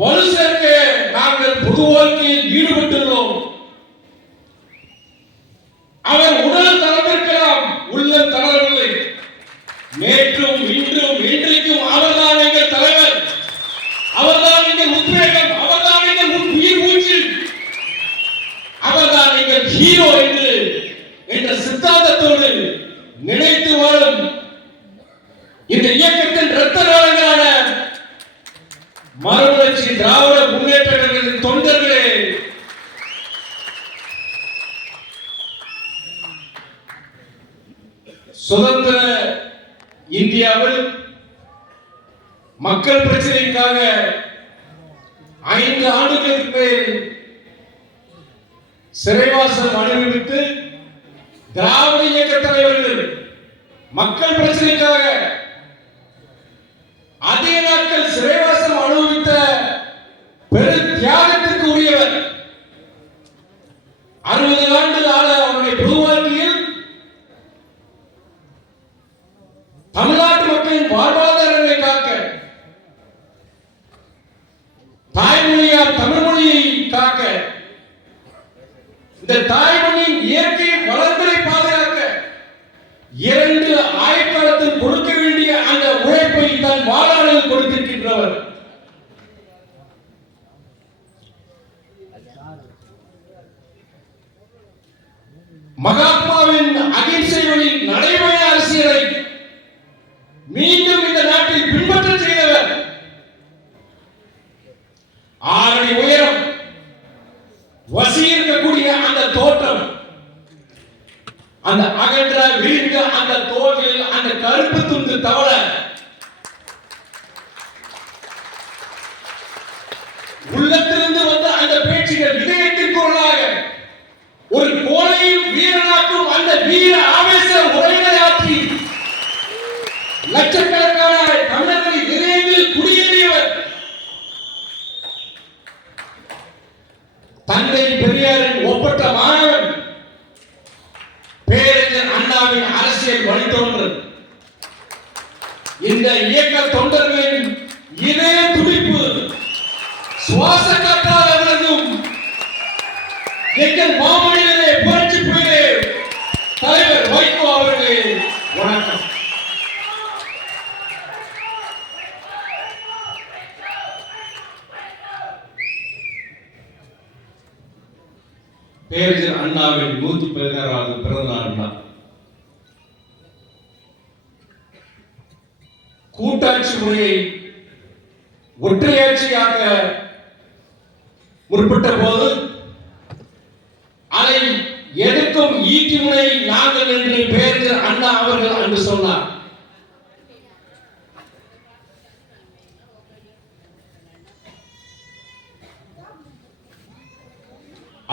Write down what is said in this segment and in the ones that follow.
வலு சேர்க்க நாங்கள் பொது வாழ்க்கையில் ஈடுபட்டுள்ளோம். அவர் உடல் தளர்ந்திருக்கலாம், உள்ளம் தளரவில்லை. நேற்றும் இன்றும் இன்றைக்கும் அவர்தான் எங்கள் தலைவர், அவர்தான் எங்கள் உத்வேகம், அவர்தான் எங்கள் உயிர் மூச்சு, அவர்தான் எங்கள் ஹீரோ என்ற சித்தாந்தத்தோடு நினைத்து வாழும் இந்த இயக்கத்தின் இரத்த நாளங்களான மறுமலர்ச்சி திராவிட முன்னேற்ற கழகத்தின் தொண்டர்களே, சுதந்திர இந்தியாவில் மக்கள் பிரச்சனைக்காக 5 ஆண்டுகளுக்கு மேல் சிறைவாசம் அனுபவித்து திராவிட இயக்க தலைவர்கள் மக்கள் பிரச்சனைக்காக அதிக நாட்கள் சிறைவாசம் அனுபவித்த பெரு தியாகத்திற்கு உரியவர். 60 ஆண்டு ஆள அவருடைய பொது வாழ்க்கையில் தமிழ்நாட்டு மக்களின் வாழ்வாதாரங்களை காக்க, தாய்மொழியால் தமிழ் மொழியை காக்க, இந்த தாய்மொழியின் இயற்கை வளங்களை பாதுகாக்க 2 ஆயுட்காலத்தில் கொடுக்க வேண்டிய அந்த உழைப்பை தன் வாழ்நாளில் கொடுத்திருக்கின்றவர். மகாத்மாவின் அகிம்சை வழி நடைமுறை அரசியலை மீண்டும் இந்த நாட்டில் பின்பற்ற செய்தவர். 6 அடி உயரம், வசியிருக்கக்கூடிய அந்த தோற்றம், அந்த அகன்ற விரிந்த அந்த தோள்களில் அந்த கருப்பு துண்டு தவள, உள்ளத்திலிருந்து வந்த அந்த பேச்சுகள் இதயத்திற்குள்ளாக ஒரு கோழையும் வீரனாக்கும் அந்த வீர ஆவேச உரைகளை ஆற்றி லட்சக்கணக்கான தமிழர்களின் இதயங்களில் குடியேறியவர். தந்தை பெரியாரின் ஒப்பற்ற மாணவன், பேரறிஞர் அண்ணாவின் அரசியல் வழித்தோன்றல். இந்த இயக்க தொண்டர்களின் இதய துடிப்பு சுவாச காற்றால் விளங்கும் எங்கள் மாமனிதரே, புரட்சி புயலே தலைவர் வைகோ அவர்களே, வணக்கம். பேரறிஞர் அண்ணாவின் 116வது பிறந்த நாள். கூட்டாட்சி முறையை ஒற்றையாட்சியாக முற்பட்ட போது அதை எதுக்கும் ஈட்டி முனை நாங்கள் என்று பேரறிஞர் அண்ணா அவர்கள் அன்று சொன்னார்.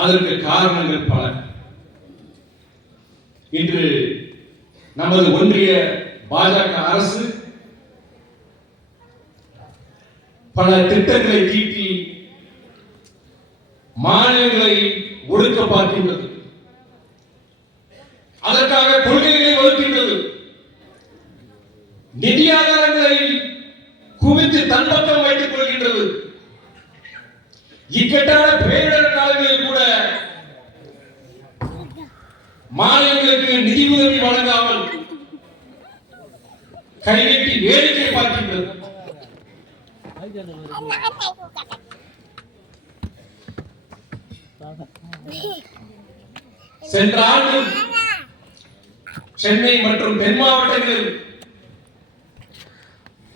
அதற்கு காரணங்கள் பல. இன்று நமது ஒன்றிய பாஜக அரசு பல திட்டங்களை தீட்டி மாநிலங்களை ஒடுக்க பார்க்கின்றது. அதற்காக கொள்கைகளை வகுக்கின்றது. நிதி ஆதாரங்களை குவித்து தன் பக்கம் வைத்துக் கொள்கின்றது. இக்கட்டான பேரிடர் காலங்களில் கூட மாநிலங்களுக்கு நிதி உதவி வழங்காமல் கைகட்டி வேடிக்கை பார்க்கின்றது. சென்ற ஆண்டு சென்னை மற்றும் தென் மாவட்டங்களில்